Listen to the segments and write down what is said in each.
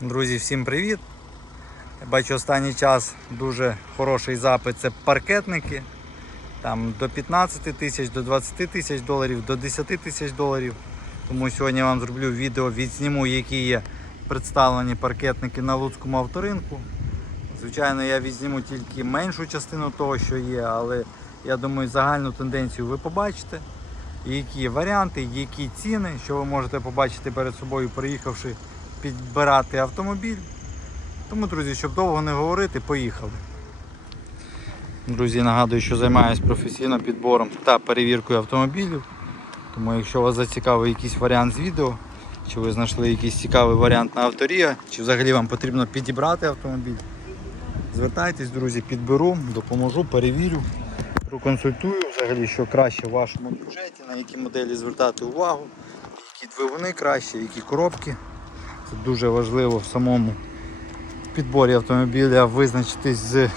Друзі, всім привіт! Бачу останній час дуже хороший запит це паркетники. Там до 15 тисяч, до 20 тисяч доларів, до 10 тисяч доларів. Тому сьогодні я вам зроблю відео, відзніму, які є представлені паркетники на Луцькому авторинку. Звичайно, я відзніму тільки меншу частину того, що є, але я думаю, загальну тенденцію ви побачите. Які варіанти, які ціни, що ви можете побачити перед собою, приїхавши підбирати автомобіль. Тому, друзі, щоб довго не говорити, поїхали. Друзі, нагадую, що займаюся професійно підбором та перевіркою автомобілів. Тому якщо вас зацікавив якийсь варіант з відео, чи ви знайшли якийсь цікавий варіант на авторія, чи взагалі вам потрібно підібрати автомобіль, звертайтесь, друзі, підберу, допоможу, перевірю, проконсультую взагалі, що краще в вашому бюджеті, на які моделі звертати увагу, які двигуни краще, які коробки. Це дуже важливо в самому підборі автомобіля визначитись з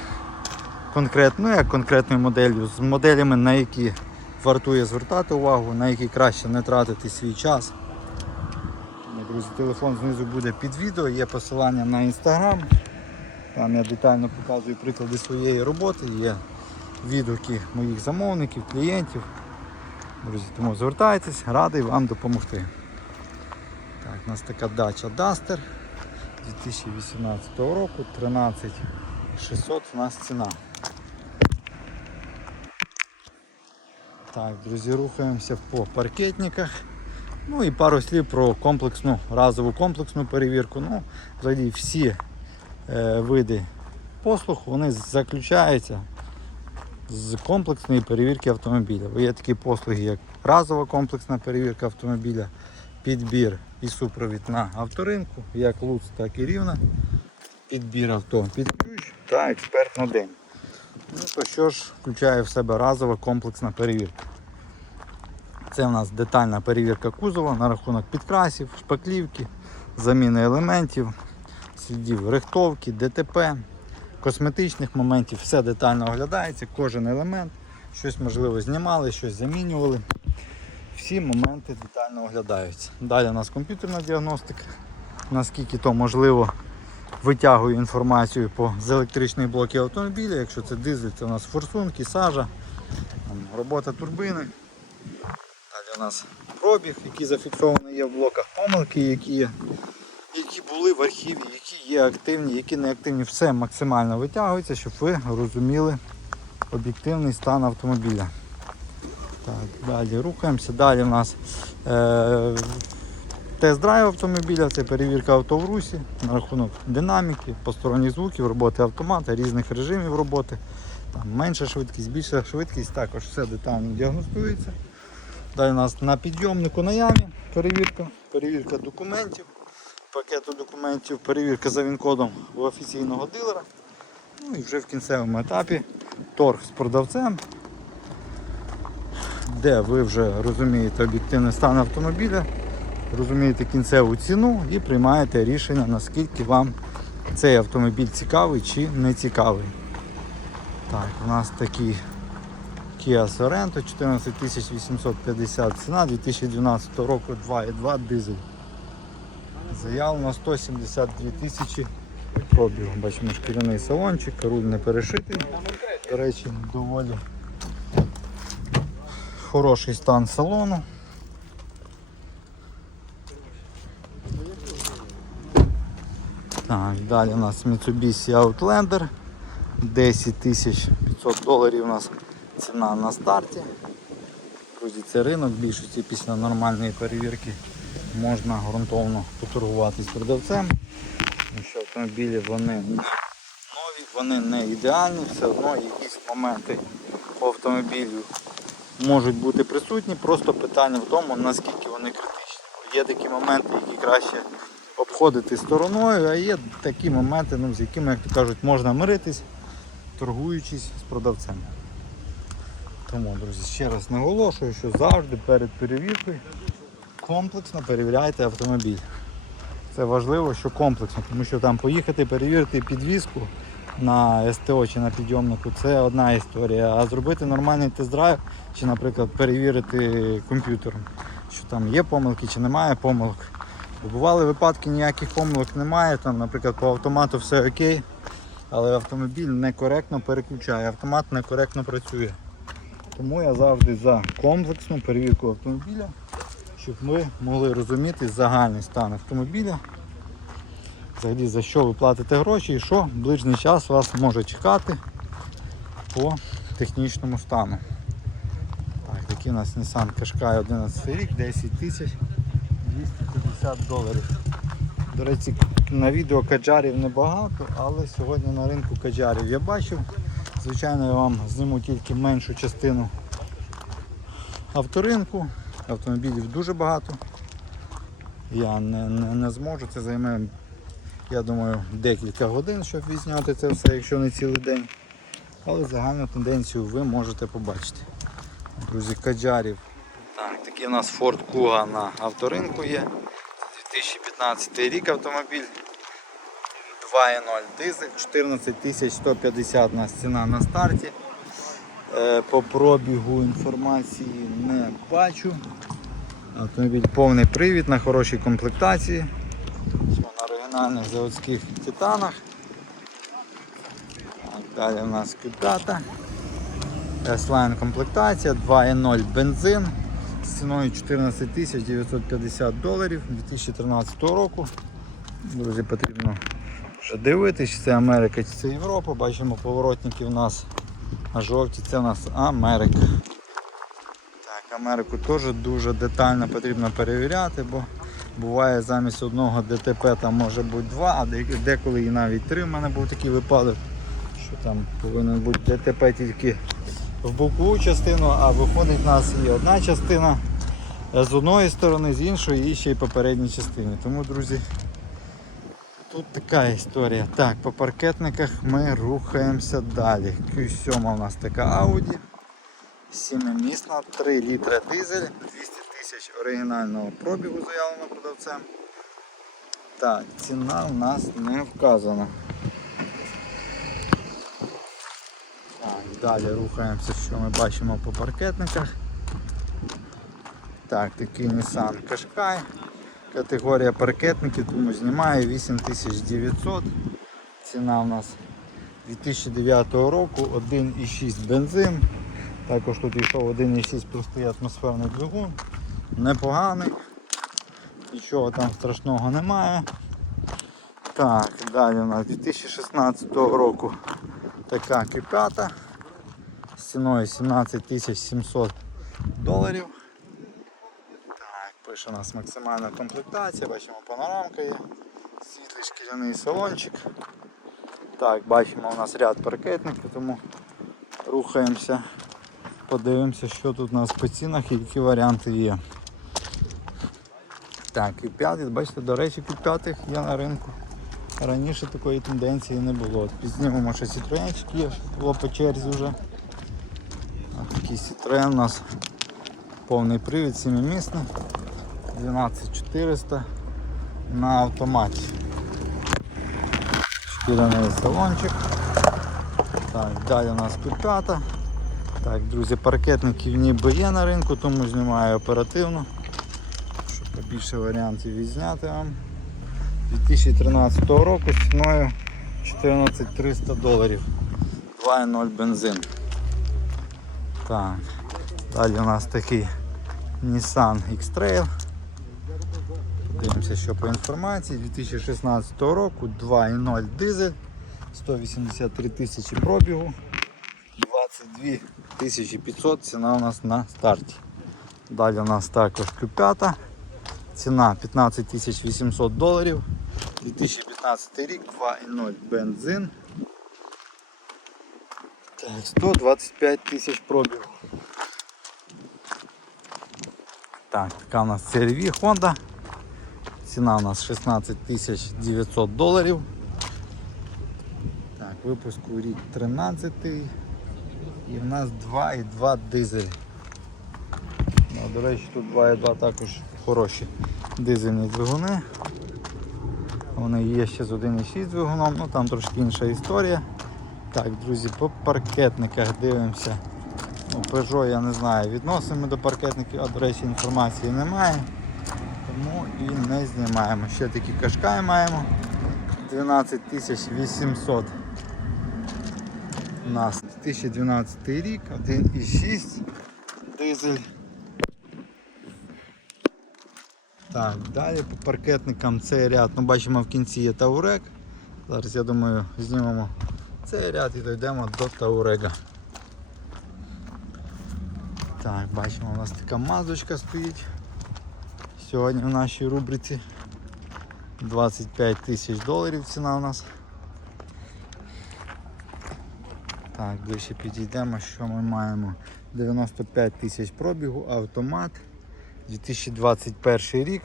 конкретною, як конкретною моделлю, з моделями, на які вартує звертати увагу, на які краще не тратити свій час. Друзі, телефон знизу буде під відео, є посилання на інстаграм. Там я детально показую приклади своєї роботи, є відгуки моїх замовників, клієнтів. Друзі, тому звертайтесь, радий вам допомогти. Так, у нас така дача Duster 2018 року, 13600 у нас ціна. Так, друзі, рухаємося по паркетниках. Ну і пару слів про комплексну, разову комплексну перевірку. Ну, взагалі всі е, види послуг вони заключаються з комплексної перевірки автомобіля. Є такі послуги, як разова комплексна перевірка автомобіля, підбір і супровід на авторинку, як Луц, так і Рівна, підбір авто під ключ та експерт на день. Ну то що ж включає в себе разова комплексна перевірка. Це у нас детальна перевірка кузова на рахунок підкрасів, шпаклівки, заміни елементів, слідів рихтовки, ДТП, косметичних моментів, все детально оглядається, кожен елемент, щось можливо знімали, щось замінювали. Всі моменти детально оглядаються. Далі у нас комп'ютерна діагностика, наскільки то можливо витягую інформацію по з електричних блоків автомобіля. Якщо це дизель, це у нас форсунки, сажа, робота турбини. Далі у нас пробіг, який зафіксований є в блоках, помилки, які є, які були в архіві, які є активні, які не активні. Все максимально витягується, щоб ви розуміли об'єктивний стан автомобіля. Так, далі рухаємося. Далі у нас е, тест-драйв автомобіля, це перевірка авто в русі на рахунок динаміки, посторонніх звуків, роботи автомата, різних режимів роботи. Там менша швидкість, більша швидкість, також все детально діагностується. Далі у нас на підйомнику на ямі перевірка, перевірка документів, пакету документів, перевірка за він-кодом у офіційного дилера. Ну і вже в кінцевому етапі торг з продавцем, де ви вже розумієте об'єктивний стан автомобіля, розумієте кінцеву ціну і приймаєте рішення, наскільки вам цей автомобіль цікавий чи не цікавий. Так, у нас такий Kia Sorento 14850 ціна 2012 року 2.2 дизель. Заявлено 172 тисячі пробігу. Бачимо шкіряний салончик, руль не перешитий. До речі, доволі хороший стан салону. Так, далі у нас Mitsubishi Outlander 10 500 доларів у нас ціна на старті. Друзі, це ринок більшості після нормальної перевірки можна ґрунтовно поторгувати з продавцем, тому що автомобілі вони нові, вони не ідеальні, все одно якісь моменти по автомобілю можуть бути присутні, просто питання в тому, наскільки вони критичні. Є такі моменти, які краще обходити стороною, а є такі моменти, ну, з якими, як то кажуть, можна миритись, торгуючись з продавцем. Тому, друзі, ще раз наголошую, що завжди перед перевіркою комплексно перевіряйте автомобіль. Це важливо, що комплексно, тому що там поїхати перевірити підвізку на СТО чи на підйомнику це одна історія. А зробити нормальний тест-драйв чи, наприклад, перевірити комп'ютером, що там є помилки чи немає помилок. Бували випадки, ніяких помилок немає, там, наприклад, по автомату все окей, але автомобіль некоректно переключає, автомат некоректно працює. Тому я завжди за комплексну перевірку автомобіля, щоб ми могли розуміти загальний стан автомобіля, взагалі за що ви платите гроші і що в ближній час вас може чекати по технічному стану. Так, такий у нас Nissan Qashqai 11 рік, 10 тисяч 250 доларів. До речі, на відео каджарів небагато, але сьогодні на ринку каджарів я бачив. Звичайно, я вам зніму тільки меншу частину авторинку. Автомобілів дуже багато. Я не, не, не зможу, це займе, я думаю, декілька годин, щоб відзняти це все, якщо не цілий день. Але загальну тенденцію ви можете побачити. Друзі, каджарів. Так, такий у нас Ford Kuga на авторинку є. 2015 рік автомобіль. 2.0 дизель, 14 150 у нас ціна на старті. Е, По пробігу інформації не бачу. Автомобіль повний привід на хорошій комплектації. Оригінальних заводських титанах. Так, далі у нас кюдата. S-Line комплектація, 2.0 бензин з ціною 14 950 доларів 2013 року. Друзі, потрібно вже дивитися, чи це Америка, чи це Європа. Бачимо поворотники у нас а жовті, це у нас Америка. Так, Америку теж дуже детально потрібно перевіряти, бо буває замість одного ДТП там може бути два, а деколи і навіть три. У мене був такий випадок, що там повинен бути ДТП тільки в бокову частину, а виходить в нас і одна частина з одної сторони, з іншої і ще й по передній частині. Тому, друзі, тут така історія. Так, по паркетниках ми рухаємося далі. Q7 у нас така Audi. 7-місна, 3 літра дизель, 200 тисяч оригінального пробігу заявлено продавцем. Так, ціна у нас не вказана. Так, далі рухаємося, що ми бачимо по паркетниках. Так, такий Nissan Qashqai. Категорія паркетників, тому знімає 8900. Ціна у нас 2009 року, 1,6 бензин. Також тут йшов 1,6 простий атмосферний двигун. Непоганий. Нічого там страшного немає. Так, далі у нас 2016 року така кипята з ціною 17 700 доларів. Так, пише у нас максимальна комплектація, бачимо панорамка є, світлий шкіряний салончик. Так, бачимо у нас ряд паркетників, тому рухаємося, подивимося, що тут у нас по цінах і які варіанти є. Так, і п'ятий, бачите, до речі, під п'ятих є на ринку. Раніше такої тенденції не було. От Пізнімемо ще Citroenчик є, було по черзі вже. Такий Citroen у нас повний привід, 7-місний, 12400 на автоматі. Шкіряний салончик. Так, далі у нас п'ята. Так, друзі, паркетників ніби є на ринку, тому знімаю оперативно, побільше варіантів відзняти вам. 2013 року ціною 14300 доларів. 2.0 бензин. Так, далі у нас такий Nissan X-Trail. Дивимося, що по інформації. 2016 року 2.0 дизель, 183 тисячі пробігу, 22 тисячі 500 ціна у нас на старті. Далі у нас також Q5. Ціна 15 тисяч 800 доларів. 2015 рік, 2.0 бензин. Так, 125 тисяч пробігу. Так, така у нас CRV Honda. Ціна у нас 16 900 доларів. Так, випуску рік 13 і в нас 2,2 дизель. Ну, до речі, тут 2,2 також хороші дизельні двигуни. Вони є ще з 1,6 двигуном, ну там трошки інша історія. Так, друзі, по паркетниках дивимося. Ну, Peugeot, я не знаю, відносимо до паркетників, а до речі, інформації немає. Тому і не знімаємо. Ще такі кашкай маємо. 12 800 у нас 2012 рік, 1,6 дизель. Так, далі по паркетникам цей ряд, ну бачимо в кінці є Таурек. Зараз я думаю знімемо цей ряд і дійдемо до Таурега. Так, бачимо, у нас така мазочка стоїть. Сьогодні в нашій рубриці 25 тисяч доларів ціна у нас. Так, ближче підійдемо, що ми маємо. 95 тисяч пробігу, автомат. 2021 рік.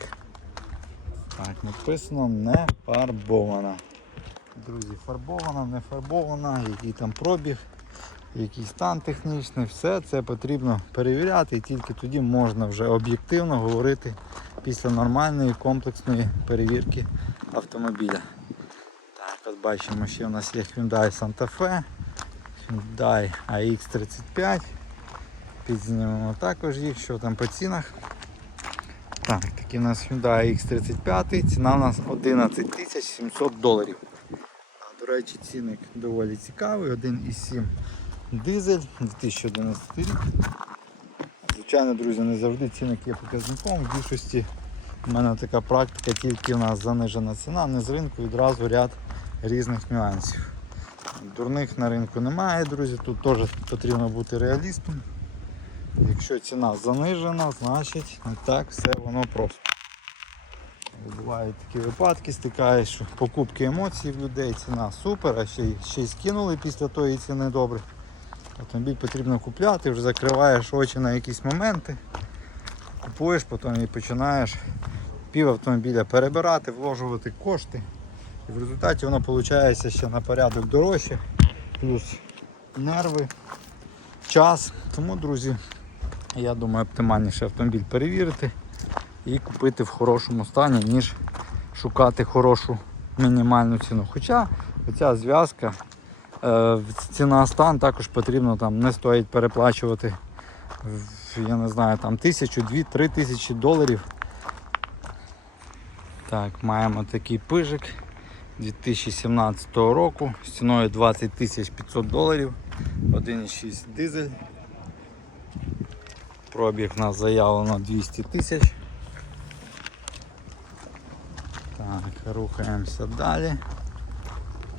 Так, написано не фарбована. Друзі, фарбована, не фарбована, який там пробіг, який стан технічний, все це потрібно перевіряти і тільки тоді можна вже об'єктивно говорити після нормальної комплексної перевірки автомобіля. Так, от бачимо, ще у нас є Hyundai Santa Fe, Hyundai AX35. Підзнімемо також їх, що там по цінах. Так, такий у нас Hyundai X35, ціна у нас 11 700 доларів. До речі, цінник доволі цікавий, 1,7 дизель, 2011 рік. Звичайно, друзі, не завжди цінник є показником. В більшості в мене така практика, тільки у нас занижена ціна, не з ринку відразу ряд різних нюансів. Дурних на ринку немає, друзі, тут теж потрібно бути реалістом. Якщо ціна занижена, значить не так все воно просто. Бувають такі випадки, стикаєш, що покупки емоцій в людей, ціна супер, а ще, й- ще й скинули після тої ціни добре. Автомобіль потрібно купляти, вже закриваєш очі на якісь моменти, купуєш, потім і починаєш пів автомобіля перебирати, вложувати кошти. І в результаті воно виходить ще на порядок дорожче, плюс нерви, час. Тому, друзі, я думаю, оптимальніше автомобіль перевірити і купити в хорошому стані, ніж шукати хорошу мінімальну ціну. Хоча ця зв'язка, е, ціна стан також потрібно там не стоїть переплачувати я не знаю, там тисячу, дві, три тисячі доларів. Так, маємо такий пижик 2017 року з ціною 20 500 доларів, 1,6 дизель. Пробіг у нас заявлено 200 тисяч. Так, рухаємося далі.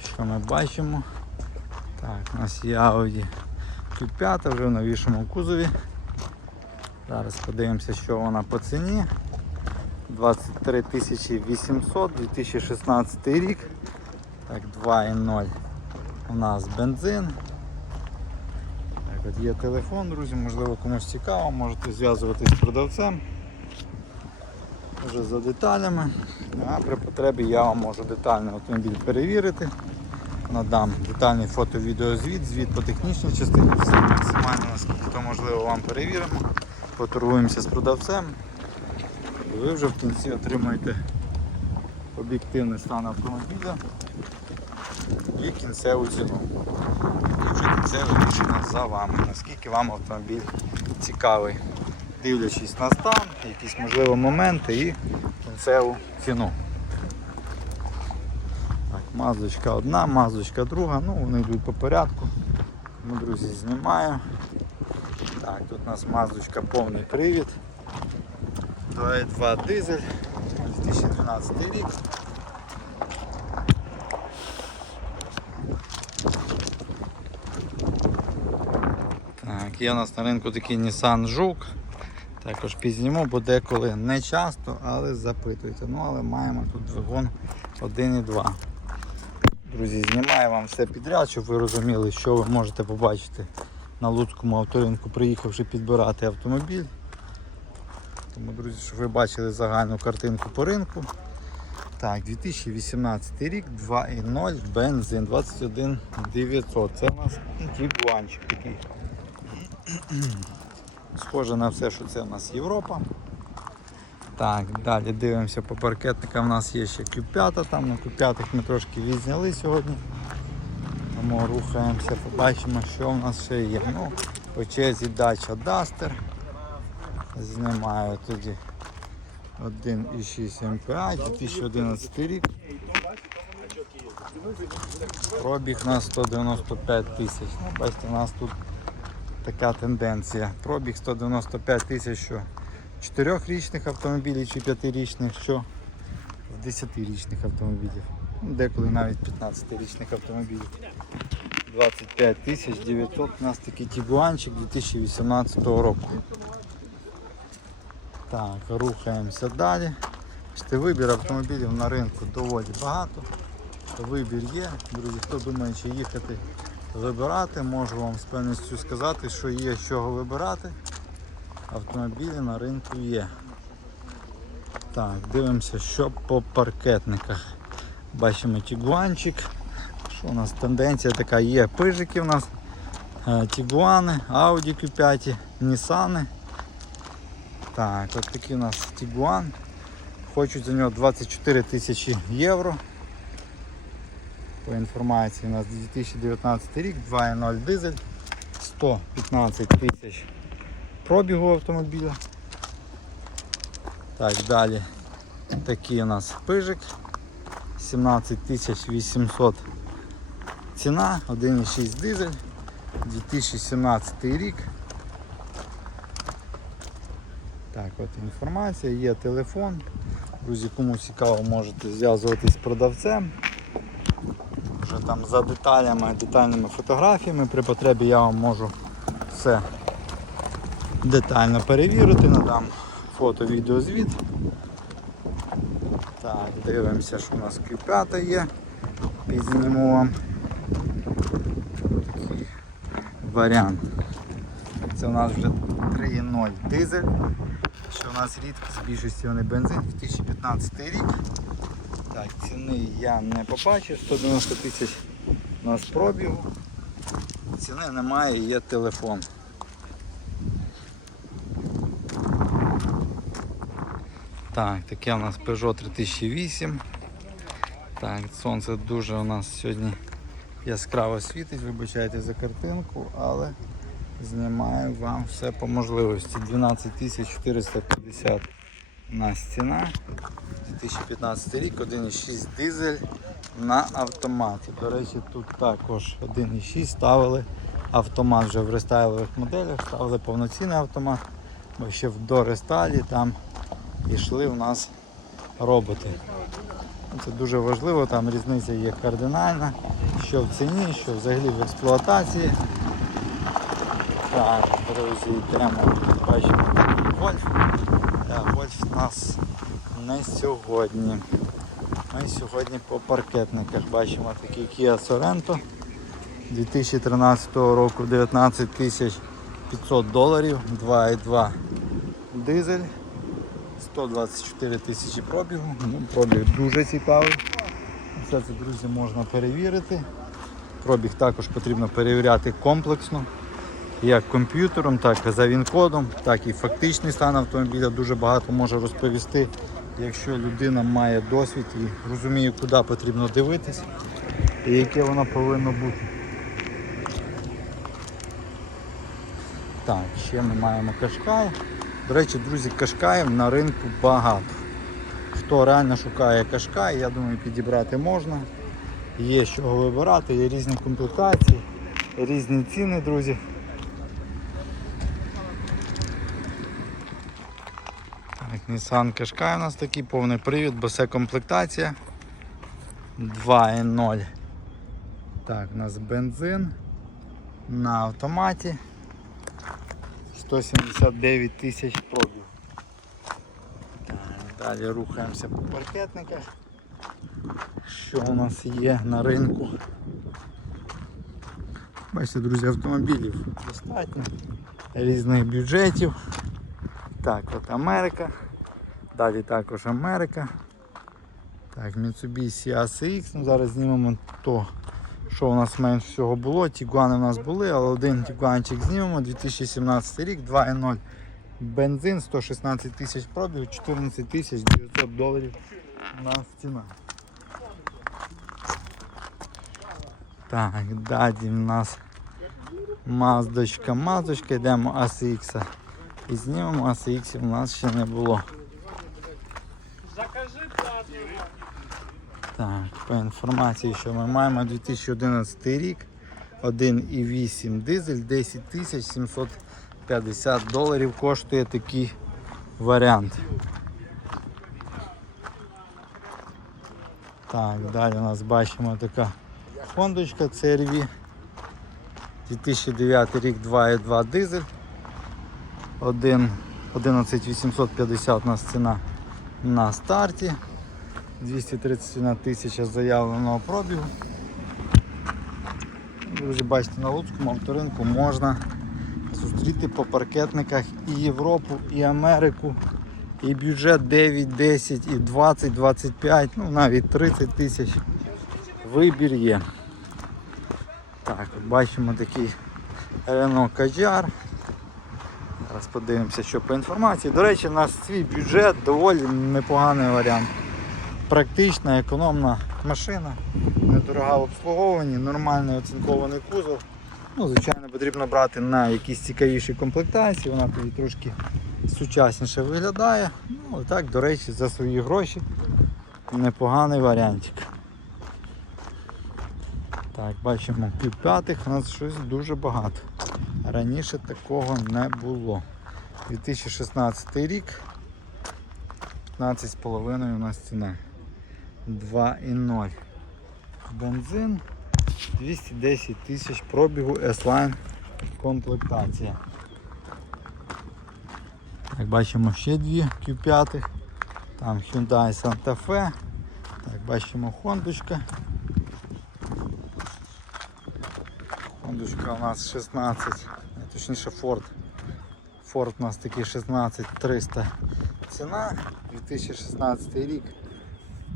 Що ми бачимо? Так, у нас є Audi Q5 вже в новішому кузові. Зараз подивимося, що вона по ціні. 23 800, 2016 рік. Так, 2,0 у нас бензин. От є телефон, друзі, можливо комусь цікаво, можете зв'язуватись з продавцем вже за деталями. А при потребі я вам можу детально автомобіль перевірити. Надам детальний фото-відеозвіт, звіт по технічній частині, все максимально наскільки то можливо вам перевіримо. Поторгуємося з продавцем. Ви вже в кінці отримаєте об'єктивний стан автомобіля і кінцеву ціну. І вже рішення за вами, наскільки вам автомобіль цікавий, дивлячись на стан, якісь можливі моменти і кінцеву ціну. Так, мазочка одна, мазочка друга, ну вони йдуть по порядку. Ми, друзі, знімаю. Так, тут у нас мазочка повний привід. 2.2 дизель, 2012 рік. Так, є у нас на ринку такий Nissan Жук. Також пізніму, бо деколи не часто, але запитуйте. Ну, але маємо тут двигун 1.2. Друзі, знімаю вам все підряд, щоб ви розуміли, що ви можете побачити на Луцькому авторинку, приїхавши підбирати автомобіль. Тому, друзі, щоб ви бачили загальну картинку по ринку. Так, 2018 рік, 2.0, бензин 21 900. Це у нас тібуанчик такий. Схоже на все, що це у нас Європа. Так, далі дивимося по паркетникам. У нас є ще Q5, там на Q5 ми трошки відзняли сьогодні. Тому рухаємося, побачимо, що в нас ще є. Ну, по черзі дача Duster. Знімаю тоді 1,6 MPI, 2011 рік. Пробіг на 195 тисяч. Ну, бачите, у нас тут така тенденція. Пробіг 195 тисяч, що 4-річних автомобілів чи 5-річних, що в 10-річних автомобілів. Ну, Деколи навіть 15-річних автомобілів. 25 тисяч 900 у нас такий тігуанчик 2018 року. Так, рухаємося далі. Бачите, вибір автомобілів на ринку доволі багато. Вибір є. Друзі, хто думає, чи їхати вибирати, можу вам з певністю сказати, що є з чого вибирати. Автомобілі на ринку є. Так, дивимося, що по паркетниках. Бачимо тігуанчик. Що у нас тенденція така є. Пижики у нас, е, тігуани, Audi Q5, Нісани. Так, от такий у нас Тігуан. Хочуть за нього 24 тисячі євро. По інформації у нас 2019 рік, 2.0 дизель, 115 тисяч пробігу автомобіля. Так, далі такий у нас пижик. 17 800 ціна, 1.6 дизель, 2017 рік. Так, от інформація, є телефон. Друзі, кому цікаво, можете зв'язуватись з продавцем. Там за деталями, детальними фотографіями. При потребі я вам можу все детально перевірити, надам фото, відео, звіт. Так, дивимося, що у нас Q5 є. Підзніму вам такий варіант. Це у нас вже 3.0 дизель. Що у нас рідкість, більшості вони бензин, 2015 рік. Так, ціни я не побачив, 190 тисяч у нас пробігу. Ціни немає, є телефон. Так, таке у нас Peugeot 3008. Так, сонце дуже у нас сьогодні яскраво світить, вибачайте за картинку, але знімаю вам все по можливості. 12 450 у нас ціна. 2015 рік, 1,6 дизель на автоматі. До речі, тут також 1,6 ставили автомат вже в рестайлових моделях, ставили повноцінний автомат, бо ще в дорестайлі там йшли у нас роботи. Це дуже важливо, там різниця є кардинальна, що в ціні, що взагалі в експлуатації. Так, друзі, йдемо. Бачимо. Так, гольф нас не сьогодні. Ми сьогодні по паркетниках бачимо такий Kia Sorento 2013 року 19 тисяч 500 доларів, 2,2 дизель, 124 тисячі пробігу. Ну, пробіг дуже цікавий. Все це, друзі, можна перевірити. Пробіг також потрібно перевіряти комплексно. Як комп'ютером, так і за він-кодом, так і фактичний стан автомобіля дуже багато може розповісти, якщо людина має досвід і розуміє, куди потрібно дивитись і яке воно повинно бути. Так, ще ми маємо кашкай. До речі, друзі, кашкаїв на ринку багато. Хто реально шукає кашкай, я думаю, підібрати можна. Є з чого вибирати, є різні комплектації, різні ціни, друзі. Так, Nissan Qashqai у нас такий повний привід, бо це комплектація 2.0. Так, у нас бензин на автоматі 179 тисяч пробів. Далі рухаємося по паркетниках. Що у нас є на ринку? Бачите, друзі, автомобілів достатньо, різних бюджетів. Так, от Америка. Далі також Америка. Так, Mitsubishi ACX. Ну, зараз знімемо то, що у нас менше всього було. Тігуани у нас були, але один тігуанчик знімемо. 2017 рік, 2.0 бензин, 116 тисяч пробігу, 14 тисяч 900 доларів у нас ціна. Так, далі в нас маздочка, маздочка, йдемо ACX. І знімемо ACX у нас ще не було. Так, по інформації, що ми маємо 2011 рік, 1,8 дизель, 10 тисяч 750 доларів коштує такий варіант. Так, далі у нас бачимо така фондочка CRV. 2009 рік 2,2 дизель. 1, 11850 у нас ціна на старті. 231 тисяча заявленого пробігу. Вже бачите, на Луцькому авторинку можна зустріти по паркетниках і Європу, і Америку, і бюджет 9, 10, і 20, 25, ну навіть 30 тисяч. Вибір є. Так, бачимо такий Renault Kadjar. Зараз подивимося, що по інформації. До речі, на свій бюджет доволі непоганий варіант. Практична, економна машина, недорога в обслуговуванні, нормальний оцинкований кузов. Ну, звичайно, потрібно брати на якісь цікавіші комплектації, вона тоді трошки сучасніше виглядає. Ну, так, до речі, за свої гроші непоганий варіантик. Так, бачимо пів п'ятих, у нас щось дуже багато. Раніше такого не було. 2016 рік. 15,5 у нас ціна. 2,0. Бензин 210 тисяч пробігу S-Line комплектація. Так, бачимо ще дві Q5. Там Hyundai Santa Fe. Так, бачимо Хондочка. Хондочка у нас 16, точніше Ford. Ford у нас такий 16300 ціна, 2016 рік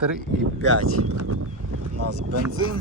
3,5 у нас бензин